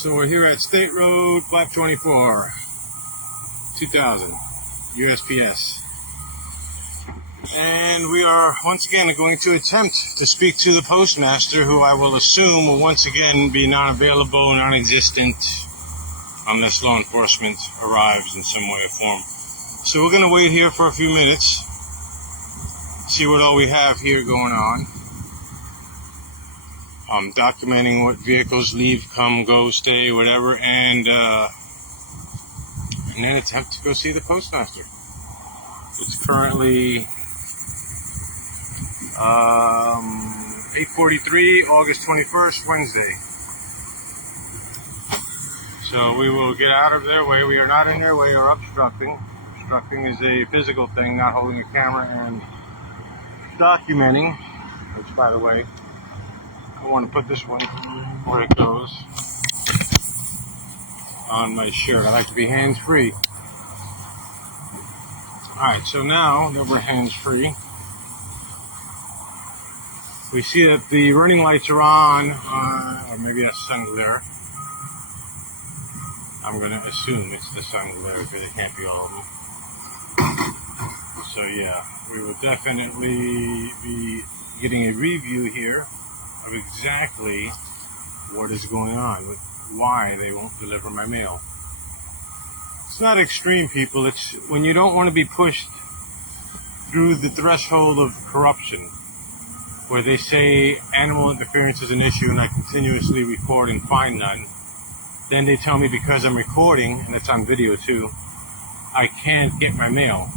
So we're here at State Road, Flap 24, 2000, USPS. And we are once again going to attempt to speak to the postmaster, who I will assume will once again be non-available, non-existent, unless law enforcement arrives in some way or form. So we're going to wait here for a few minutes, see what all we have here going on. Documenting what vehicles leave, come, go, stay, whatever, and then attempt to go see the postmaster. It's currently 8:43, August 21st, Wednesday. So we will get out of their way. We are not in their way or obstructing. Obstructing is a physical thing, not holding a camera and documenting, which, by the way, I want to put this one where it goes on my shirt. I like to be hands-free. Alright, so now that we're hands-free, we see that the running lights are on, or maybe that's sun glare. I'm going to assume it's the sun glare because it can't be all of them. So yeah, we will definitely be getting a review here of exactly what is going on, with why they won't deliver my mail. It's not extreme, people. It's when you don't want to be pushed through the threshold of corruption, where they say animal interference is an issue and I continuously record and find none. Then they tell me because I'm recording, and it's on video too, I can't get my mail.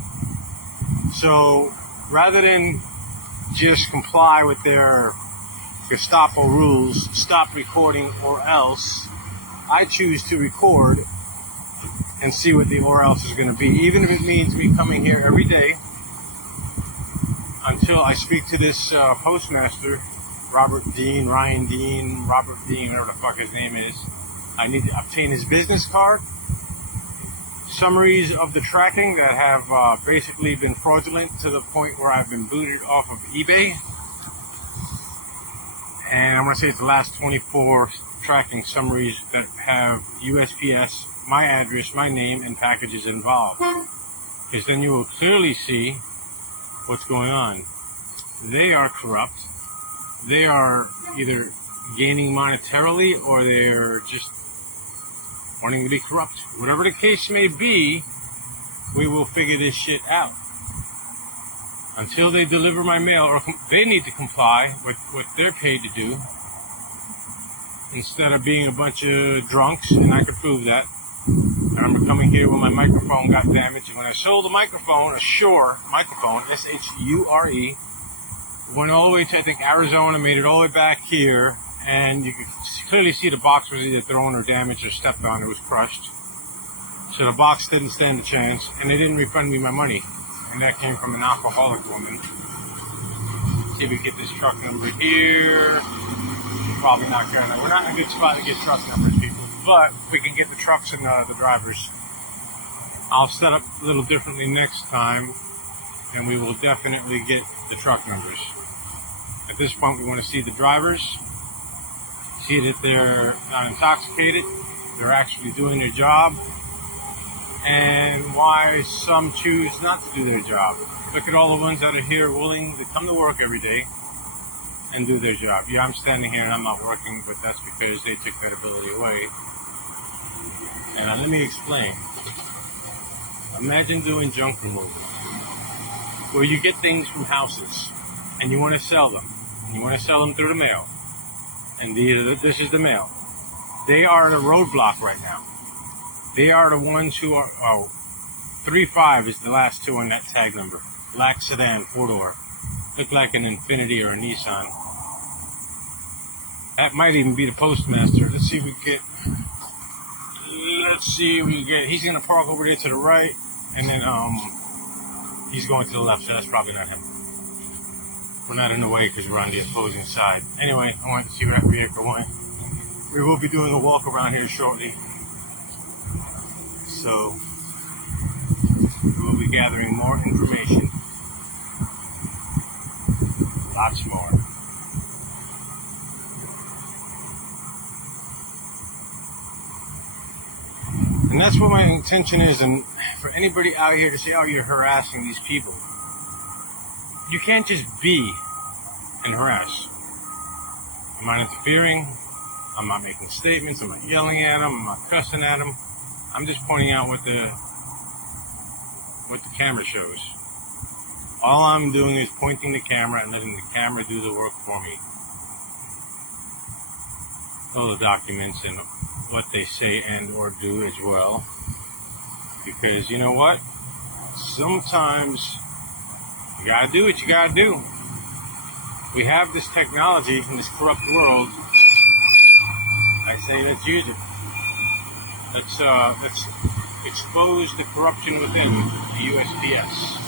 So rather than just comply with their Gestapo rules, stop recording or else, I choose to record and see what the or else is going to be, even if it means me coming here every day until I speak to this postmaster, Ryan Dean, Robert Dean, whatever the fuck his name is. I need to obtain his business card, summaries of the tracking that have basically been fraudulent to the point where I've been booted off of eBay. And I'm going to say it's the last 24 tracking summaries that have USPS, my address, my name, and packages involved. Because then you will clearly see what's going on. They are corrupt. They are either gaining monetarily or they're just wanting to be corrupt. Whatever the case may be, we will figure this shit out. Until they deliver my mail, or they need to comply with what they're paid to do, instead of being a bunch of drunks, and I could prove that. I remember coming here when my microphone got damaged, and when I sold the microphone, a Shure microphone, S-H-U-R-E, went all the way to, I think, Arizona, made it all the way back here, and you could clearly see the box was either thrown or damaged or stepped on. It was crushed. So the box didn't stand a chance, and they didn't refund me my money. And that came from an alcoholic woman. See if we can get this truck number here. Probably not carrying that. We're not in a good spot to get truck numbers, people. But we can get the trucks and the drivers. I'll set up a little differently next time, and we will definitely get the truck numbers. At this point, we want to see the drivers, see that they're not intoxicated, they're actually doing their job, and why some choose not to do their job. Look at all the ones that are here willing to come to work every day and do their job. Yeah, I'm standing here and I'm not working, but that's because they took that ability away. And let me explain. Imagine doing junk removal, where you get things from houses and you want to sell them. You want to sell them through the mail. And this is the mail. They are the roadblock right now. They are the ones who are, 35 is the last two on that tag number. Black sedan, 4-door. Look like an Infiniti or a Nissan. That might even be the postmaster. Let's see if we get, he's going to park over there to the right, and then, he's going to the left, so that's probably not him. We're not in the way because we're on the opposing side. Anyway, I want to see where that vehicle went. We will be doing a walk around here shortly. So, we'll be gathering more information. Lots more. And that's what my intention is. And for anybody out here to say, oh, you're harassing these people, you can't just be and harass. I'm not interfering. I'm not making statements. I'm not yelling at them. I'm not cussing at them. I'm just pointing out what the camera shows. All I'm doing is pointing the camera and letting the camera do the work for me. All the documents and what they say and or do as well. Because you know what? Sometimes you gotta do what you gotta do. We have this technology in this corrupt world. I say let's use it. Let's expose the corruption within the USPS.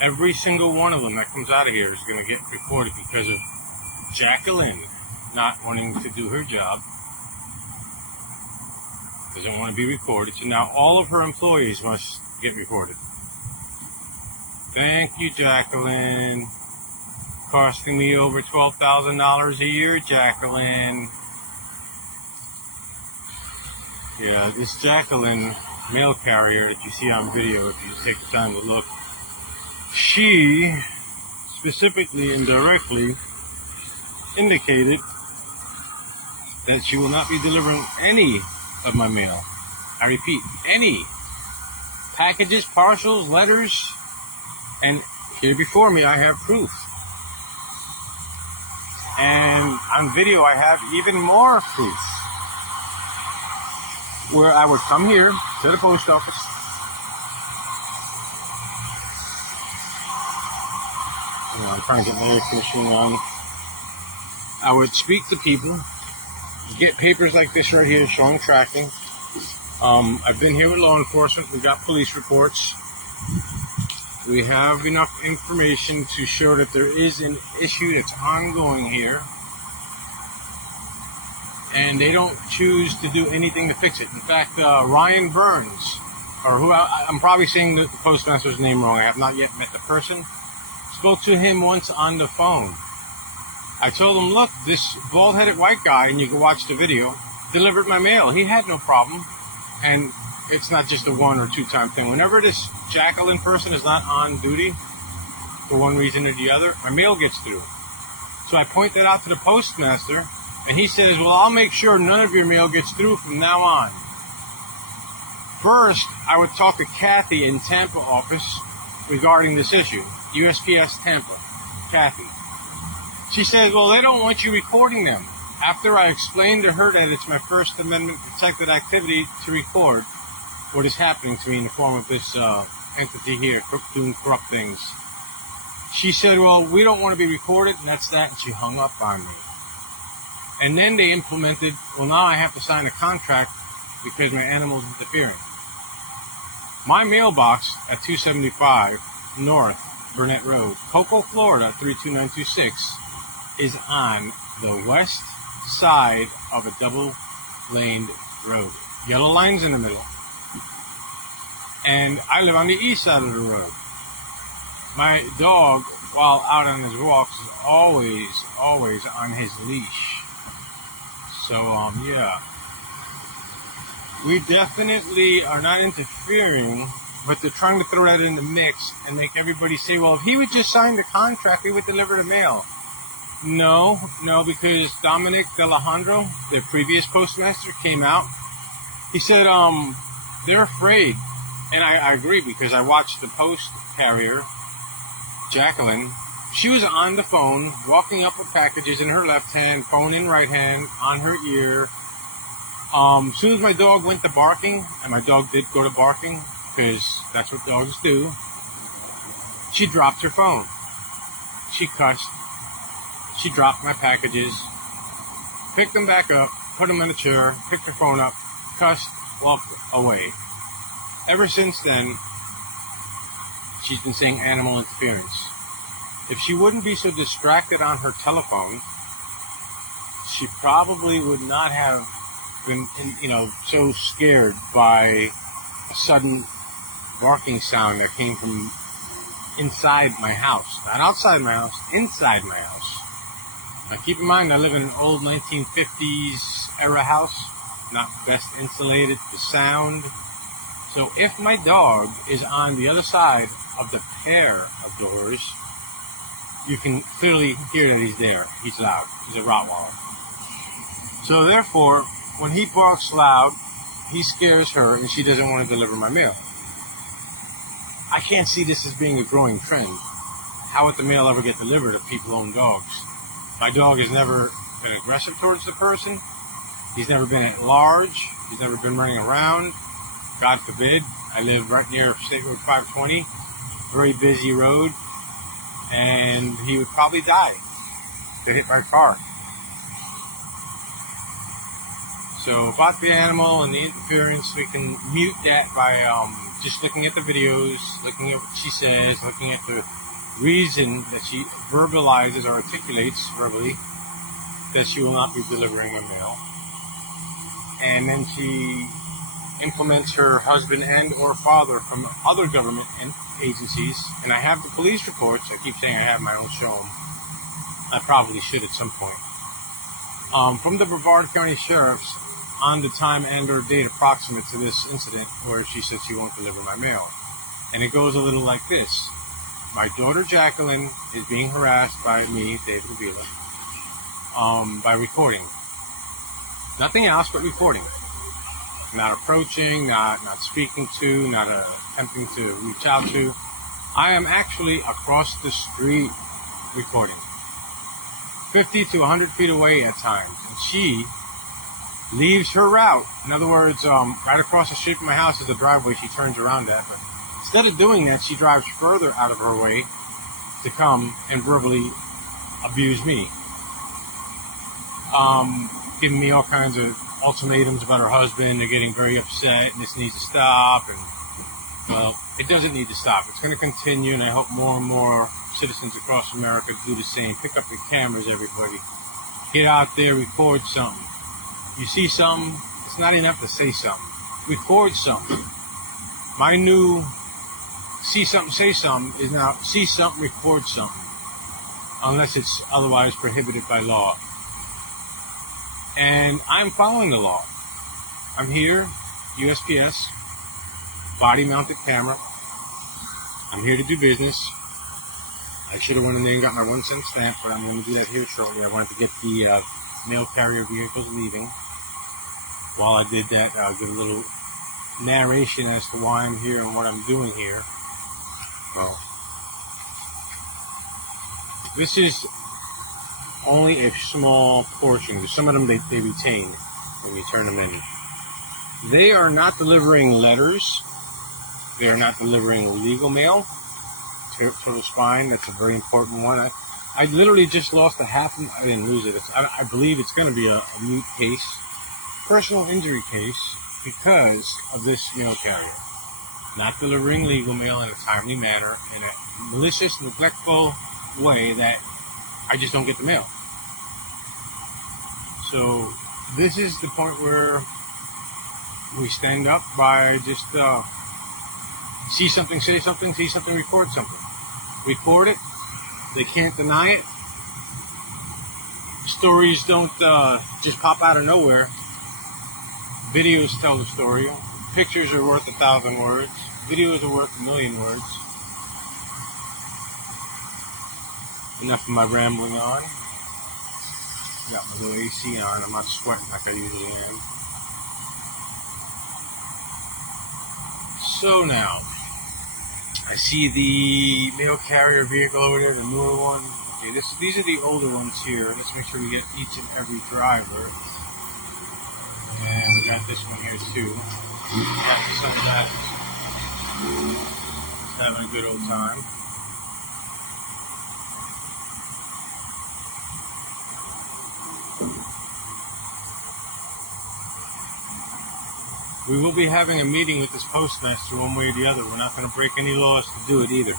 Every single one of them that comes out of here is going to get recorded because of Jacqueline not wanting to do her job. Doesn't want to be recorded. So now all of her employees must get recorded. Thank you, Jacqueline. Costing me over $12,000 a year, Jacqueline. Yeah, this Jacqueline mail carrier that you see on video, if you take the time to look, she specifically and directly indicated that she will not be delivering any of my mail. I repeat, any packages, parcels, letters, and here before me I have proof. And on video I have even more proof, where I would come here to the post office, I'm trying to get my air conditioning on. I would speak to people, get papers like this right here showing tracking. I've been here with law enforcement. We got police reports. We have enough information to show that there is an issue that's ongoing here. And they don't choose to do anything to fix it. In fact, Ryan Burns, or who I'm probably saying the postmaster's name wrong. I have not yet met the person. Spoke to him once on the phone. I told him, look, this bald-headed white guy, and you can watch the video, delivered my mail. He had no problem. And it's not just a 1 or 2 time thing. Whenever this Jacqueline person is not on duty, for one reason or the other, my mail gets through. So I point that out to the postmaster, and he says, well, I'll make sure none of your mail gets through from now on. First, I would talk to Kathy in Tampa office regarding this issue. USPS Tampa, Kathy. She says, well, they don't want you recording them. After I explained to her that it's my First Amendment protected activity to record what is happening to me in the form of this entity here doing corrupt things, she said, well, we don't want to be recorded, and that's that, and she hung up on me. And then they implemented, well, now I have to sign a contract because my animal's interfering. My mailbox at 275 North Burnett Road, Cocoa, Florida, 32926, is on the west side of a double-laned road. Yellow lines in the middle. And I live on the east side of the road. My dog, while out on his walks, is always on his leash. So, yeah. We definitely are not interfering, but they're trying to throw that in the mix and make everybody say, well, if he would just sign the contract, he would deliver the mail. No, because Dominic D'Alejandro, their previous postmaster, came out. He said, they're afraid. And I agree, because I watched the post carrier, Jacqueline. She was on the phone, walking up with packages in her left hand, phone in right hand, on her ear. As soon as my dog went to barking, and my dog did go to barking, because that's what dogs do, she dropped her phone. She cussed. She dropped my packages, picked them back up, put them in a chair, picked her phone up, cussed, walked away. Ever since then, she's been saying animal interference. If she wouldn't be so distracted on her telephone, she probably would not have been, so scared by a sudden barking sound that came from inside my house. Not outside my house, inside my house. Now keep in mind, I live in an old 1950s era house, not best insulated, the sound. So if my dog is on the other side of the pair of doors, you can clearly hear that he's there. He's loud. He's a Rottweiler. So therefore, when he barks loud, he scares her and she doesn't want to deliver my mail. I can't see this as being a growing trend. How would the mail ever get delivered if people own dogs? My dog has never been aggressive towards the person. He's never been at large. He's never been running around. God forbid. I live right near State Road 520, very busy road, and he would probably die to hit my car. So about the animal and the interference, we can mute that by just looking at the videos, looking at what she says, looking at the reason that she verbalizes or articulates verbally that she will not be delivering a mail. And then she implements her husband and or father from other government agencies. And I have the police reports. I keep saying I have my own show 'em. I probably should at some point. From the Brevard County Sheriff's on the time and or date approximate to this incident where she said she won't deliver my mail. And it goes a little like this. My daughter Jacqueline is being harassed by me, David Avila, by recording. Nothing else but recording. Not approaching, not speaking to, not attempting to reach out to. I am actually across the street recording. 50 to 100 feet away at times. And she leaves her route. In other words, right across the street from my house is the driveway she turns around at. But instead of doing that, she drives further out of her way to come and verbally abuse me. Giving me all kinds of ultimatums about her husband. They're getting very upset and this needs to stop. And, well, it doesn't need to stop. It's going to continue, and I hope more and more citizens across America do the same. Pick up your cameras, everybody. Get out there, record something. You see something, it's not enough to say something. Record something. My new see something, say something is now see something, record something. Unless it's otherwise prohibited by law. And I'm following the law. I'm here, USPS, body-mounted camera. I'm here to do business. I should have went in there and got my 1 cent stamp, but I'm going to do that here shortly. I wanted to get the mail carrier vehicles leaving. While I did that, I'll give a little narration as to why I'm here and what I'm doing here. Well, this is only a small portion. Some of them they retain when you turn them in. They are not delivering letters. They are not delivering legal mail. Total spine, that's a very important one. I literally just lost I didn't lose it. I believe it's going to be a moot case, personal injury case, because of this mail carrier. Not delivering legal mail in a timely manner, in a malicious, neglectful way that I just don't get the mail. So this is the point where we stand up by just see something, say something, see something, record something. Record it. They can't deny it. Stories don't just pop out of nowhere. Videos tell the story. Pictures are worth 1,000 words. Videos are worth 1,000,000 words. Enough of my rambling on. Got my little AC on. I'm not sweating like I usually am. So now, I see the mail carrier vehicle over there, the newer one. Okay, these are the older ones here. Let's make sure we get each and every driver. And we got this one here too. We got some of that. Having a good old time. We will be having a meeting with this postmaster one way or the other. We're not going to break any laws to do it either.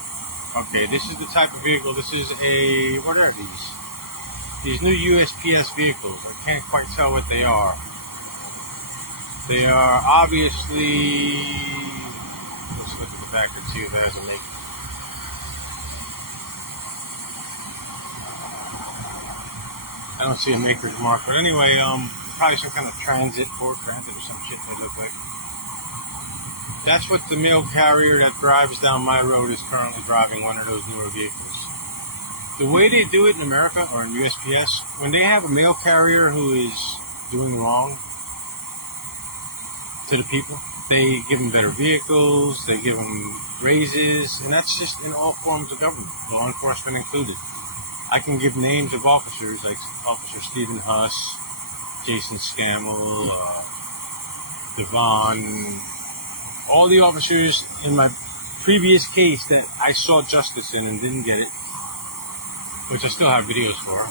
Okay, this is the type of vehicle. This is a, what are these? These new USPS vehicles. I can't quite tell what they are. They are obviously, let's look at the back and see if it has a make. I don't see a maker's mark, but anyway, probably some kind of transit or some shit they look like. That's what the mail carrier that drives down my road is currently driving, one of those newer vehicles. The way they do it in America or in USPS, when they have a mail carrier who is doing wrong to the people, they give them better vehicles, they give them raises, and that's just in all forms of government, law enforcement included. I can give names of officers like Officer Stephen Huss, Jason Scammell, Devon, all the officers in my previous case that I saw justice in and didn't get it, which I still have videos for.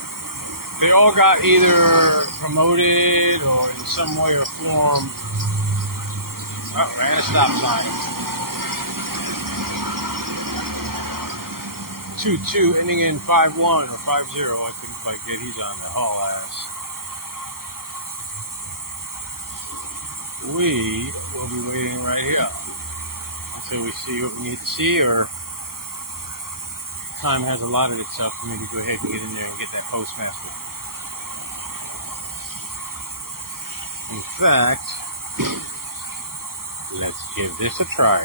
They all got either promoted or in some way or form. Oh, ran a stop sign. 2-2 ending in 5-1 or 5-0. I couldn't quite get. He's on the haul ass. We will be waiting right here until we see what we need to see, or time has allotted itself for me to go ahead and get in there and get that postmaster. In fact, let's give this a try.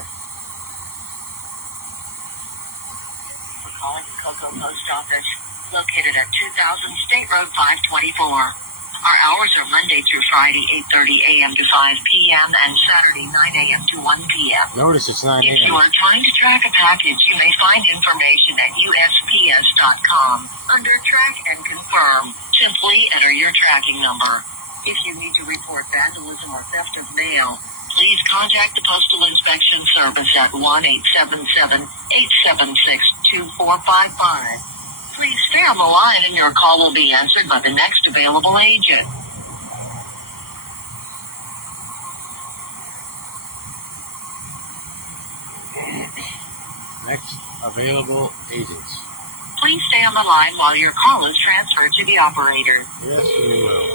Calling Cocoa Post Office, located at 2000 State Road 524. Our hours are Monday through Friday, 8:30 a.m. to 5 p.m. and Saturday, 9 a.m. to 1 p.m. Notice it's 9 a.m. If you are trying to track a package, you may find information at usps.com under Track and Confirm. Simply enter your tracking number. If you need to report vandalism or theft of mail, please contact the Postal Inspection Service at 1-877-876-2455. Please stay on the line and your call will be answered by the next available agent. Next available agents. Please stay on the line while your call is transferred to the operator. Yes, we will.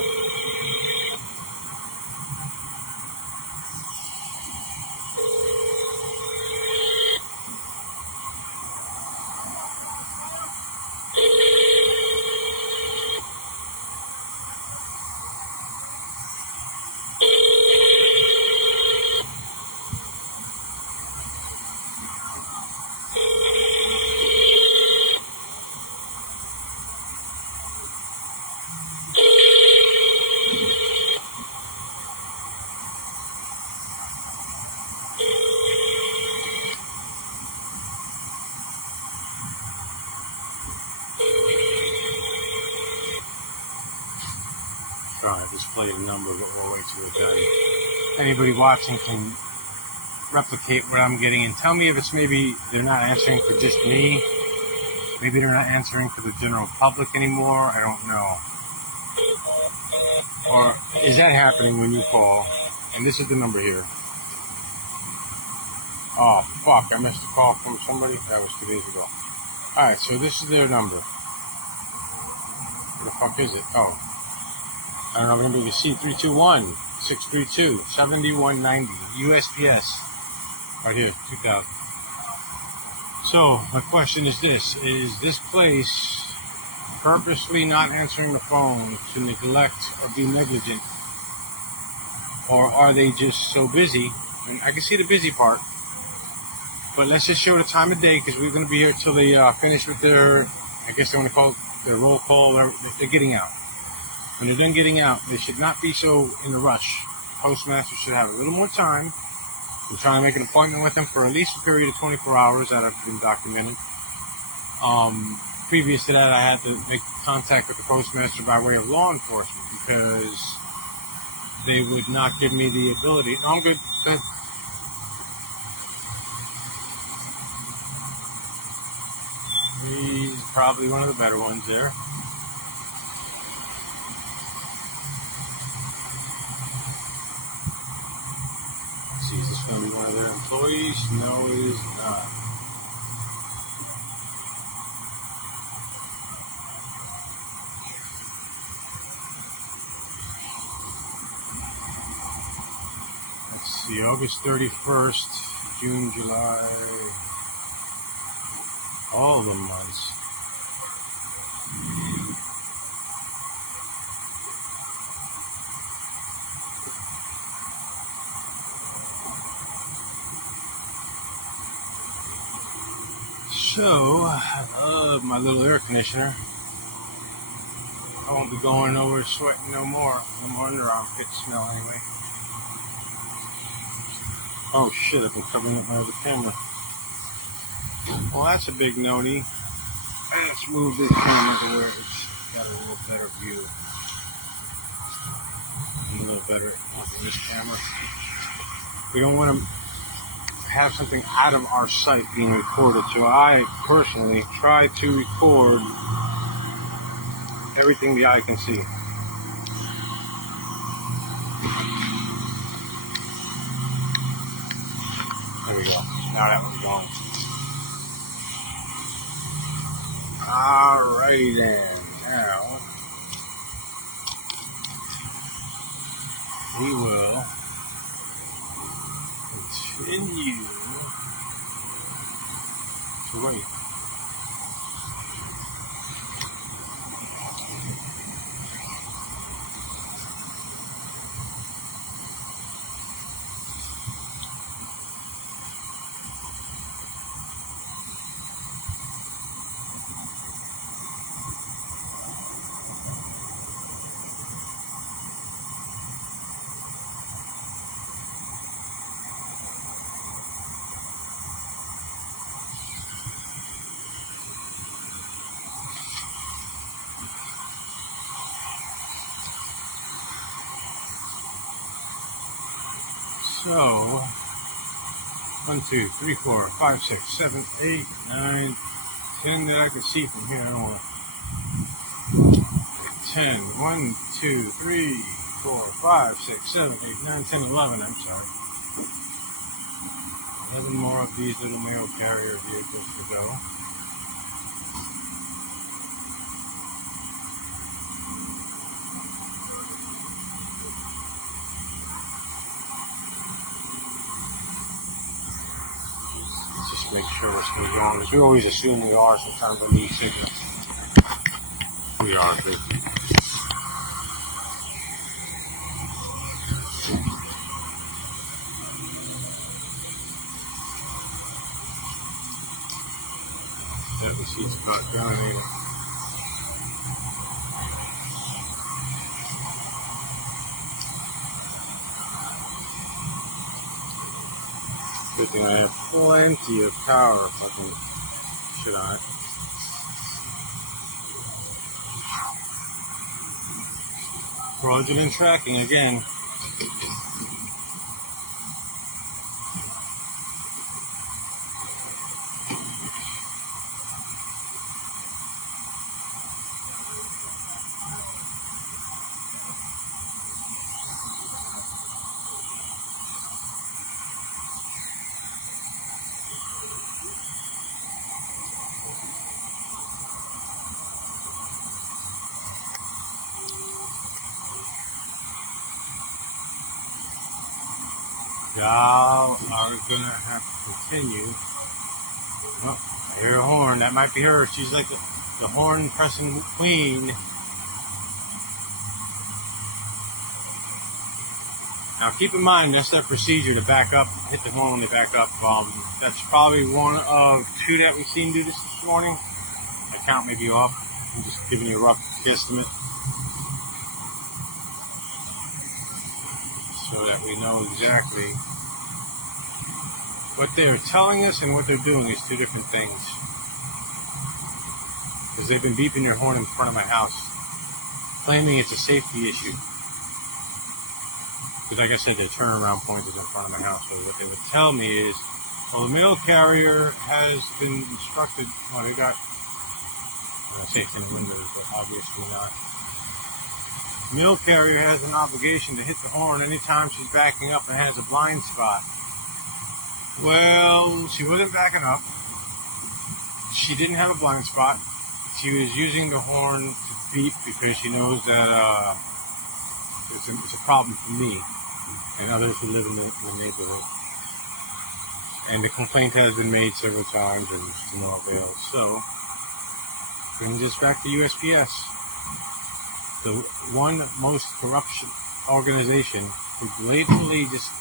Try to display a number, but we'll wait till we're done. Anybody watching can replicate what I'm getting and tell me if it's maybe they're not answering for just me. Maybe they're not answering for the general public anymore. I don't know. Or is that happening when you call? And this is the number here. Oh, fuck. I missed a call from somebody. That was 2 days ago. Alright, so this is their number. Where the fuck is it? Oh. I don't know, maybe you see 321-632-7190. USPS. Right here, 2000. So, my question is this. Is this place purposely not answering the phone to neglect or be negligent? Or are they just so busy? And I can see the busy part. But let's just show the time of day, because we're going to be here till they finish with their, I guess they're going to call it their roll call, or if they're getting out. When they're done getting out, they should not be so in a rush. Postmaster should have a little more time. I'm trying to make an appointment with them for at least a period of 24 hours that have been documented. Previous to that, I had to make contact with the postmaster by way of law enforcement because they would not give me the ability. No, I'm good. Go ahead. He's probably one of the better ones there. Is this going to be one of their employees? No, it is not. Let's see, August 31st, June, July, all the months. So, I love my little air conditioner. I won't be going nowhere sweating no more. No more underarm pit smell anyway. Oh shit, I've been covering up my other camera. Well, that's a big no-y. Let's move this camera to where it's got a little better view. A little better off of this camera. We don't want to have something out of our sight being recorded, so I personally try to record everything the eye can see. There we go. Now that one's gone. Alrighty then. Now we will continue to wait. So, 1, 2, 3, 4, 5, 6, 7, 8, 9, 10 that I can see from here. I don't want 10. 1, 2, 3, 4, 5, 6, 7, 8, 9, 10, 11. I'm sorry. 11 more of these little mail carrier vehicles to go. Just make sure we're still going, because we always assume we are. Sometimes we lose signal. We are, too. That seat's about done anyway. Good thing I have plenty of power fucking shit on it. Fraudulent tracking again. Y'all are gonna have to continue. Oh, I hear a horn. That might be her. She's like the horn pressing queen. Now keep in mind that's their procedure to back up, hit the horn when they back up. That's probably one of 2 that we've seen do this morning. My count may be off. I'm just giving you a rough guesstimate so that we know exactly what they're telling us and what they're doing is 2 different things. Because they've been beeping their horn in front of my house, claiming it's a safety issue. Because like I said, their turnaround point is in front of my house. So what they would tell me is, well, the mail carrier has been instructed, well, they got, I say it's in windows, but obviously not. The mail carrier has an obligation to hit the horn anytime she's backing up and has a blind spot. Well, she wasn't backing up. She didn't have a blind spot. She was using the horn to beep because she knows that it's a problem for me and others who live in the neighborhood. And the complaint has been made several times and to no avail. So, brings us back to USPS. The one most corrupt organization who blatantly just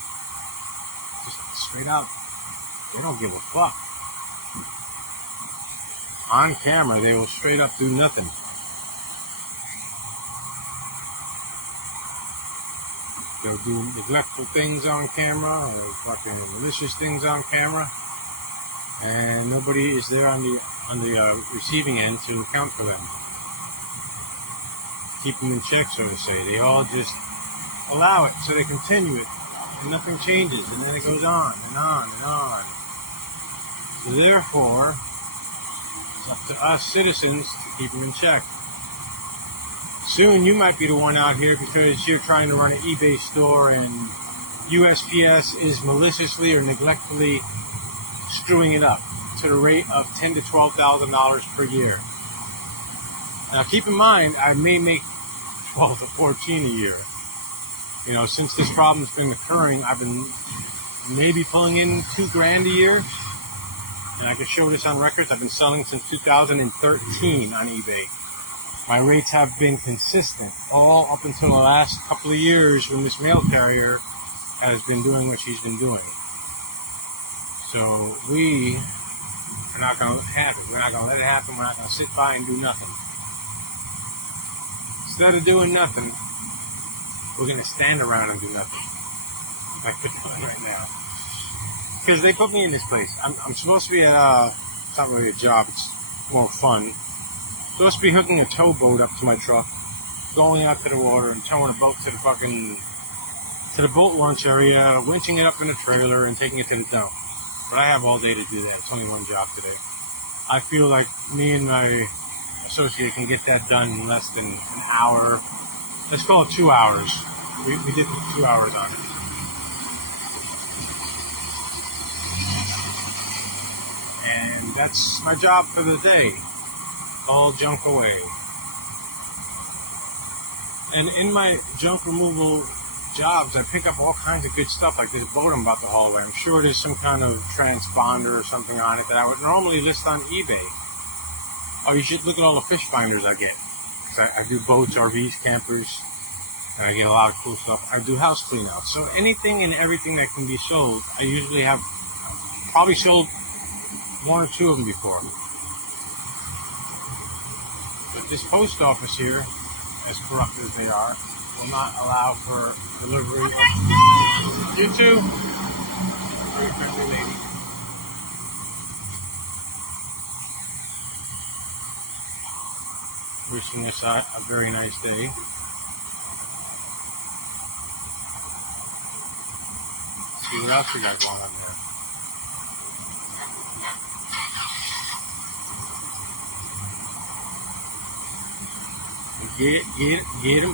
straight out, they don't give a fuck. on camera, they will straight up do nothing. They'll do neglectful things on camera, or fucking malicious things on camera, and nobody is there on the receiving end to account for them. Keep them in check, so to say. They all just allow it, so they continue it, and nothing changes, and then it goes on and on and on. So therefore, it's up to us citizens to keep them in check. Soon you might be the one out here because you're trying to run an eBay store and USPS is maliciously or neglectfully screwing it up to the rate of $10,000 to $12,000 per year. Now keep in mind, I may make 12 to 14 a year. You know, since this problem's been occurring, I've been maybe pulling in $2,000 a year. And I can show this on records. I've been selling since 2013 on eBay. My rates have been consistent all up until the last couple of years when this mail carrier has been doing what she's been doing. So we are not going to have it. We're not going to let it happen. We're not going to sit by and do nothing. Instead of doing nothing, we're going to stand around and do nothing. Like we're doing right now. Because they put me in this place. I'm supposed to be at, it's not really a job, it's more fun. Supposed to be hooking a towboat up to my truck, going out to the water and towing a boat to the boat launch area, winching it up in a trailer and taking it to the dump. But I have all day to do that. It's only one job today. I feel like me and my associate can get that done in less than an hour. Let's call it 2 hours. We did 2 hours on it. And that's my job for the day. All junk away. And in my junk removal jobs, I pick up all kinds of good stuff, like this boat I'm about to haul away. I'm sure there's some kind of transponder or something on it that I would normally list on eBay. Oh, you should look at all the fish finders I get. 'Cause I do boats, RVs, campers, and I get a lot of cool stuff. I do house cleanouts. So anything and everything that can be sold, I usually have probably sold 1 or 2 of them before. But this post office here, as corrupt as they are, will not allow for delivery. You too. Very friendly lady. Wishing us a very nice day. Let's see what else we got going on there.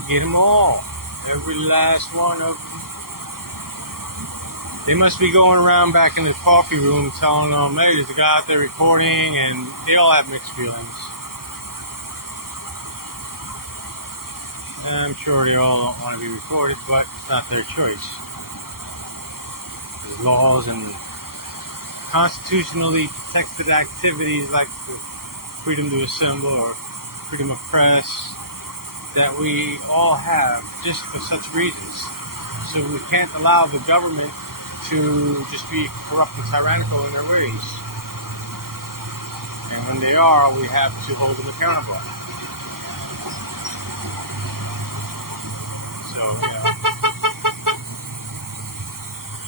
Get them all. Every last one of them. They must be going around back in the coffee room telling them, hey, there's a guy out there recording, and they all have mixed feelings. And I'm sure they all don't want to be recorded, but it's not their choice. There's laws and constitutionally protected activities like the freedom to assemble or freedom of press that we all have just for such reasons. So we can't allow the government to just be corrupt and tyrannical in their ways. And when they are, we have to hold them accountable. So,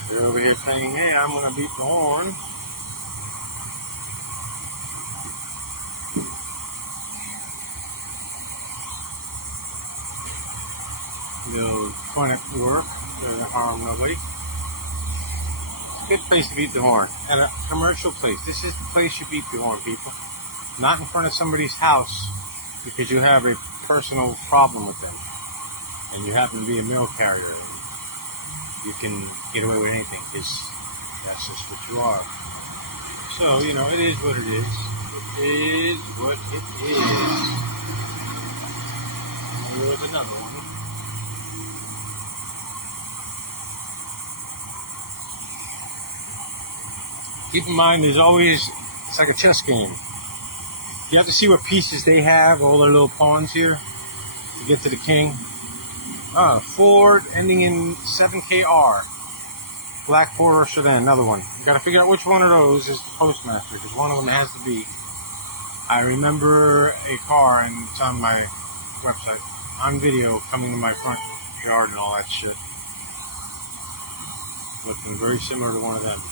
they're over here saying, hey, I'm going to beat the horn. They'll point at the work, they're harm nobody. Good place to beat the horn. At a commercial place. This is the place you beat the horn, people. Not in front of somebody's house because you have a personal problem with them. And you happen to be a mail carrier. You can get away with anything because that's just what you are. So, you know, it is what it is. It is what it is. Here's another one. Keep in mind, there's always, it's like a chess game. You have to see what pieces they have, all their little pawns here, to get to the king. Ford ending in 7KR. Black 4 or sedan, another one. You gotta figure out which one of those is the postmaster, because one of them has to be. I remember a car, and it's on my website, on video, coming to my front yard and all that shit. Looking very similar to one of them.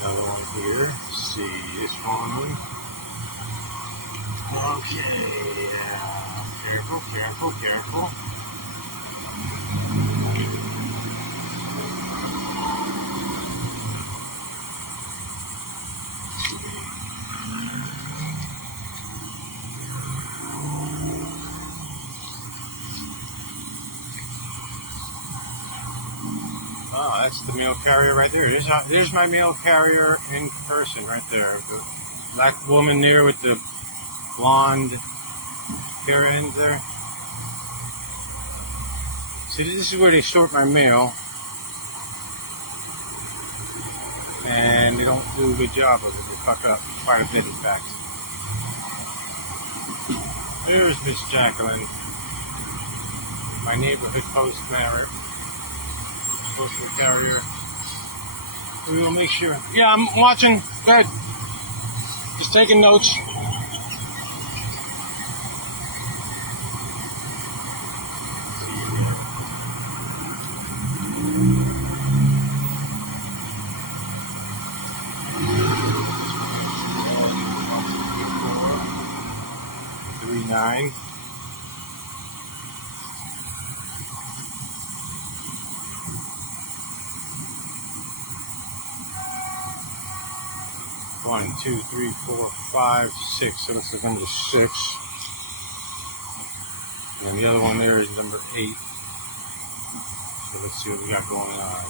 Another one here. Let's see this one. Okay, yeah. Careful, careful, careful. Oh, that's the mail carrier right there. There's my mail carrier in person right there. The black woman there with the blonde hair ends there. See, this is where they sort my mail. And they don't do a good job of it. They fuck up quite a bit, in fact. There's Miss Jacqueline, my neighborhood postal carrier. We will make sure. Yeah, I'm watching. Good. Just taking notes. Nine. One, two, three, four, five, six. So this is number 6. And the other one there is number 8. So let's see what we got going on.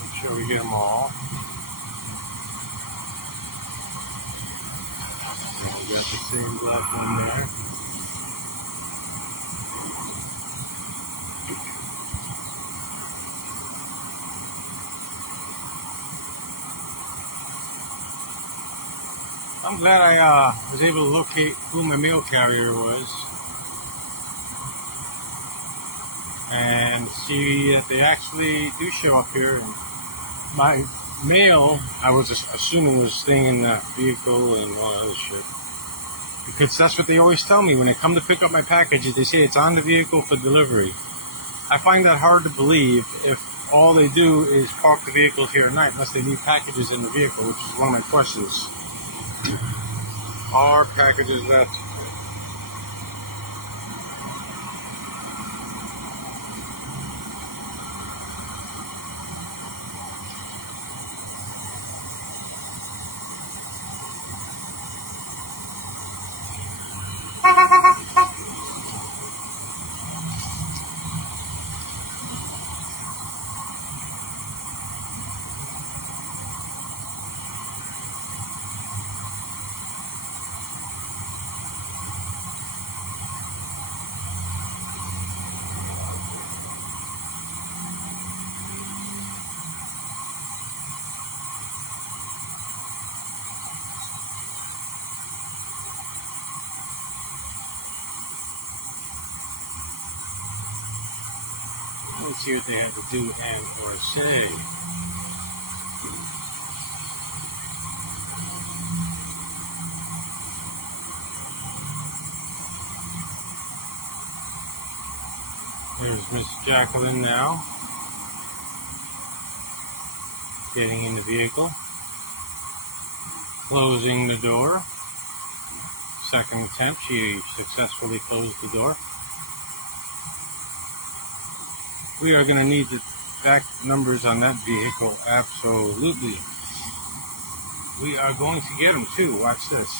Make sure we get them all. And we got the same black one there. I'm glad I was able to locate who my mail carrier was and see that they actually do show up here. And my mail, I was assuming, was staying in the vehicle and all that other shit. Because that's what they always tell me when they come to pick up my packages. They say it's on the vehicle for delivery. I find that hard to believe if all they do is park the vehicles here at night, unless they need packages in the vehicle, which is one of my questions. Are packages left? Let's see what they had to do and or say. There's Miss Jacqueline now, getting in the vehicle, closing the door. Second attempt, she successfully closed the door. We are going to need the back numbers on that vehicle, absolutely. We are going to get them too. Watch this.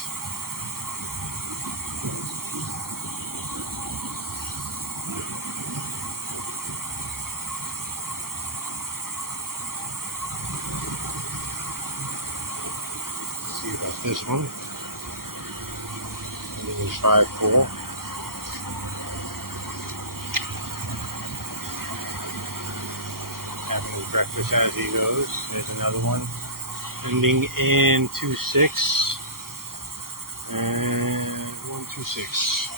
Let's see about this one. This is 5-4. We'll track this as he goes. There's another one. Ending in 26. And 126.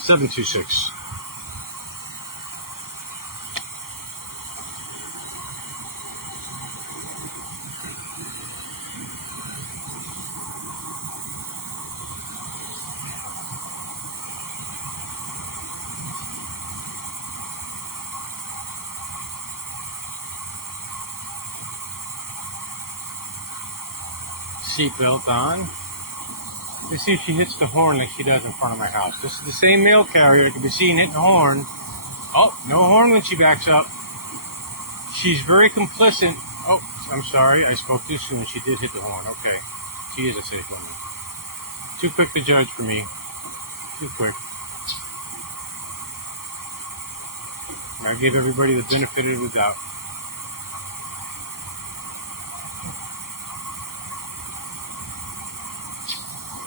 Seven 2 6. Seatbelt on. Let's see if she hits the horn like she does in front of my house. This is the same mail carrier that can be seen hitting the horn. Oh, no horn when she backs up. She's very complicit. Oh, I'm sorry. I spoke too soon. She did hit the horn. Okay. She is a safe woman. Too quick to judge for me. Too quick. I give everybody the benefit of the doubt.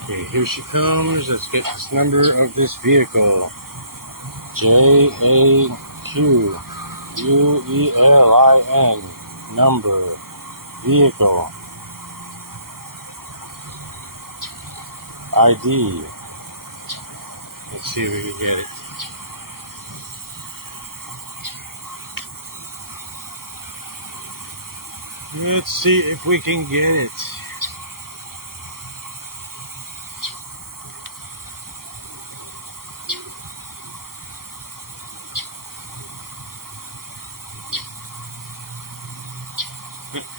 Okay, here she comes. Let's get this number of this vehicle. JAQUELIN. Number. Vehicle. ID. Let's see if we can get it. Let's see if we can get it.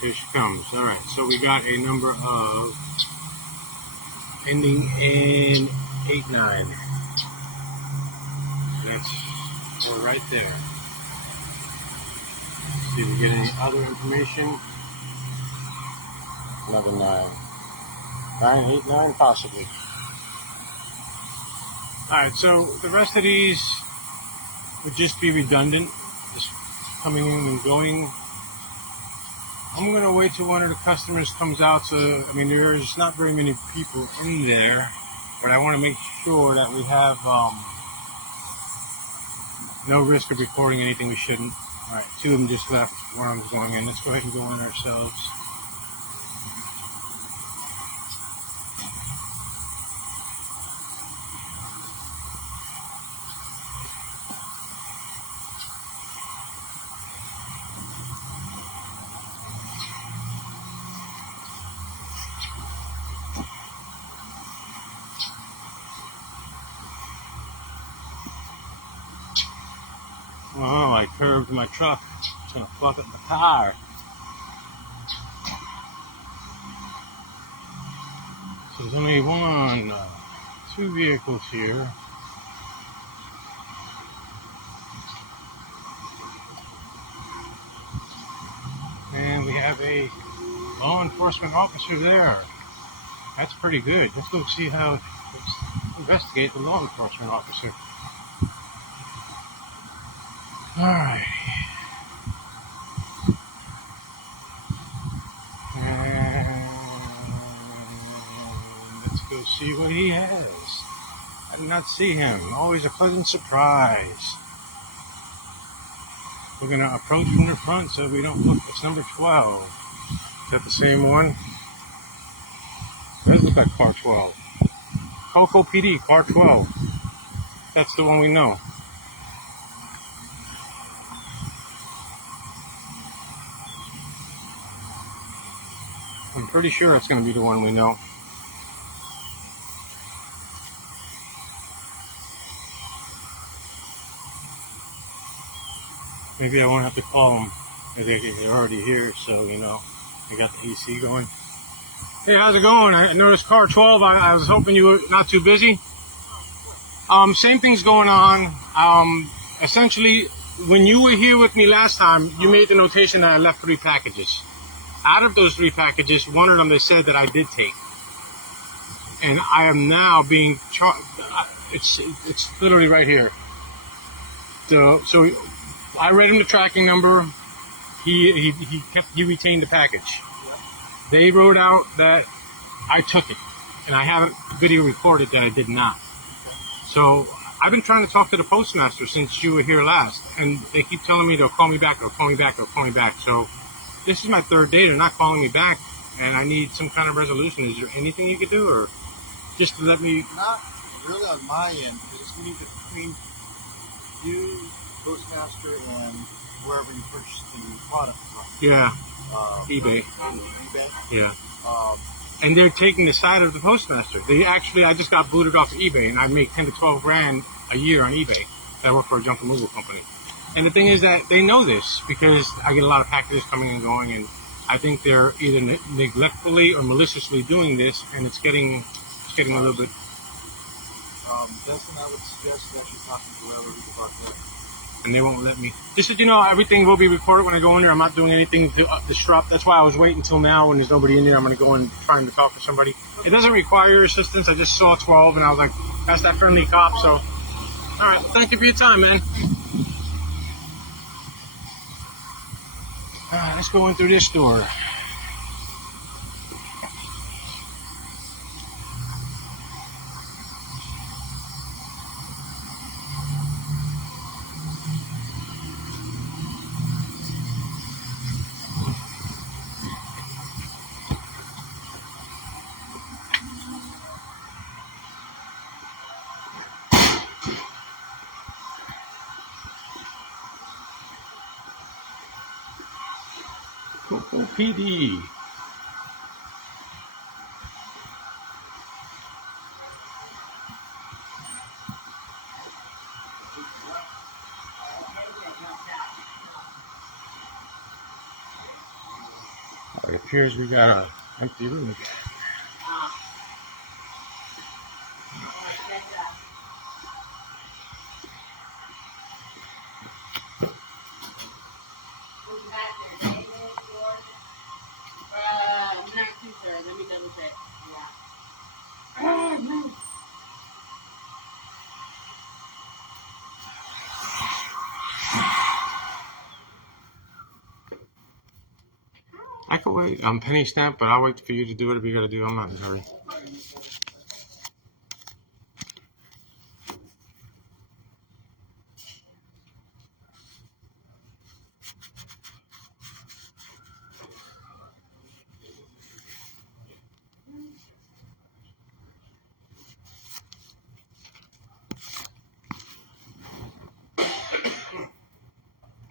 Here she comes. Alright, so we got a number of ending in 89. We're right there. See if we get any other information. Another 9. 989 possibly. Alright, so the rest of these would just be redundant. Just coming in and going. I'm going to wait till one of the customers comes out. So, I mean, there's not very many people in there, but I want to make sure that we have no risk of recording anything we shouldn't. All right, 2 of them just left. One of them's going in. Let's go ahead and go in ourselves. Oh, I curved my truck. It's gonna fuck up the car. So there's only 2 vehicles here. And we have a law enforcement officer there. That's pretty good. Let's go see let's investigate the law enforcement officer. Alright. And let's go see what he has. I did not see him. Always a pleasant surprise. We're going to approach from the front so we don't look. It's number 12. Is that the same one? It does look like car 12. Cocoa PD, car 12. That's the one we know. I'm pretty sure it's going to be the one we know. Maybe I won't have to call them. They're already here, so, you know, they got the AC going. Hey, how's it going? I noticed car 12. I was hoping you were not too busy. Same thing's going on. Essentially, when you were here with me last time, you made the notation that I left 3 packages. Out of those 3 packages, one of them they said that I did take. And I am now being charged. It's literally right here. So I read him the tracking number. he retained the package. They wrote out that I took it, and I have a video recorded that I did not. So I've been trying to talk to the postmaster since you were here last, and they keep telling me they'll call me back, they'll call me back, they'll call me back. So this is my third day. They're not calling me back, and I need some kind of resolution. Is there anything you could do, or just to let me? Not really on my end, because we need to between you, postmaster, and wherever you purchased the product from. Yeah, eBay. Yeah. And they're taking the side of the postmaster. I just got booted off of eBay, and I make 10 to 12 grand a year on eBay. I work for a junk removal company. And the thing is that they know this because I get a lot of packages coming and going, and I think they're either neglectfully or maliciously doing this, and it's getting a little bit. That's what I would suggest that you're talking to whoever about that. And they won't let me. Just so you know, everything will be recorded when I go in there. I'm not doing anything to disrupt. That's why I was waiting until now when there's nobody in there. I'm going to go and trying to talk to somebody. It doesn't require assistance. I just saw 12 and I was like, that's that friendly cop. So, all right. Thank you for your time, man. All right, let's go in through this door. Coco PD. It appears we got an empty room again. I'm not too sure. Let me double check. Yeah. I could wait. I'm penny stamp, but I'll wait for you to do whatever you got to do. I'm not in a hurry.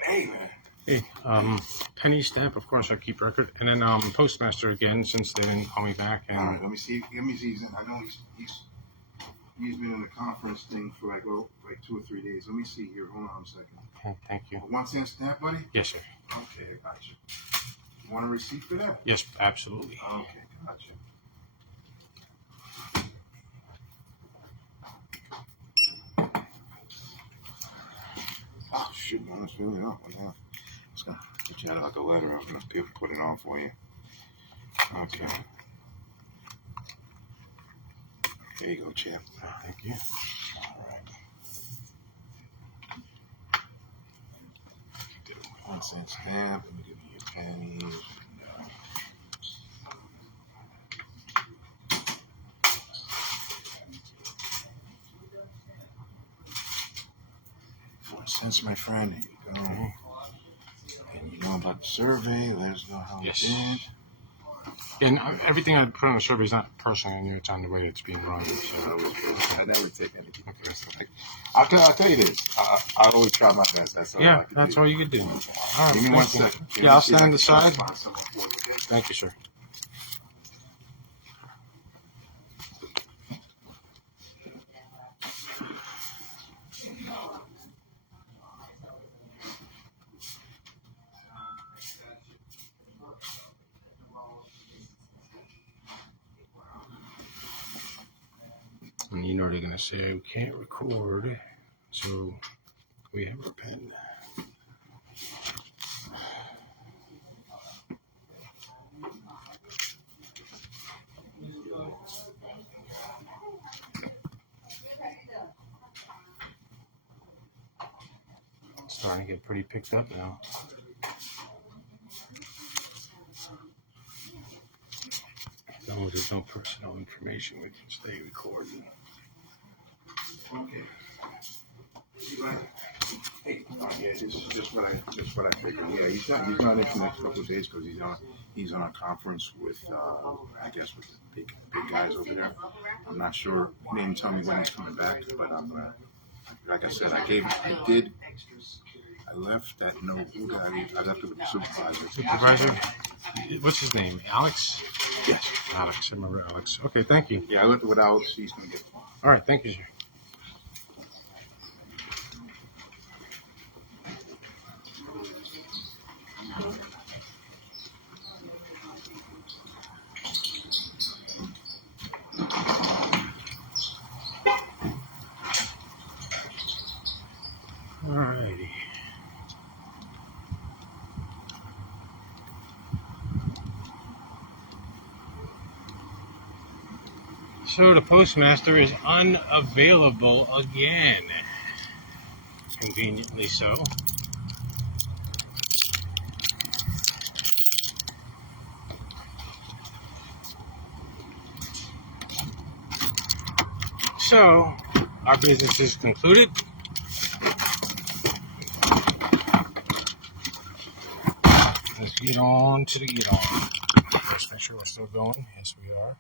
Hey, man. Hey, penny stamp, of course, I'll keep record. And then postmaster again, since they didn't call me back. And All right, let me see. I know he's been in a conference thing for like 2 or 3 days. Let me see here. Hold on a second. okay, thank you. 1 cent stamp, buddy? Yes, sir. Okay, I got you. You want a receipt for that? Yes, absolutely. Okay, got you. Oh, shoot, man, it's really up. Yeah. It's going to get you out of like a letter. I'm going to put it on for you. Okay. There you go, Chip. Thank you. All right. 1 cent stamp. Let me give you your pennies. $0.04, my friend. There you go. And you know about the survey. Let us know how it Yes. did. And everything I put on the survey is not personal. I know it's on the way it's being run. So. I never take anything. I'll tell you this. I always try my best. That's all. Yeah, I can that's do. all you could do. All right, Give me thank 1 you. second. Yeah, I'll stand on the side. Find someone for you. Thank you, sir. And you know they're gonna say we can't record, so we have our pen. It's starting to get pretty picked up now. Those with no personal information, we can stay recording. Okay. Hey, yeah, this is just what I figured. Yeah, he's not in for the next couple of days because he's on a conference with I guess with the big guys over there. I'm not sure. He didn't tell me when he's coming back, but I'm gonna, like I said, I left that note. Who did I leave? I left it with the supervisor. Supervisor? What's his name? Alex? Yes. Alex. I remember Alex. Okay, thank you. Yeah, I left it with Alex. He's gonna get it. All right, thank you, sir. All righty. So the postmaster is unavailable again. Conveniently so. So our business is concluded. Let's get on to the get on. Let's make sure we're still going. Yes, we are.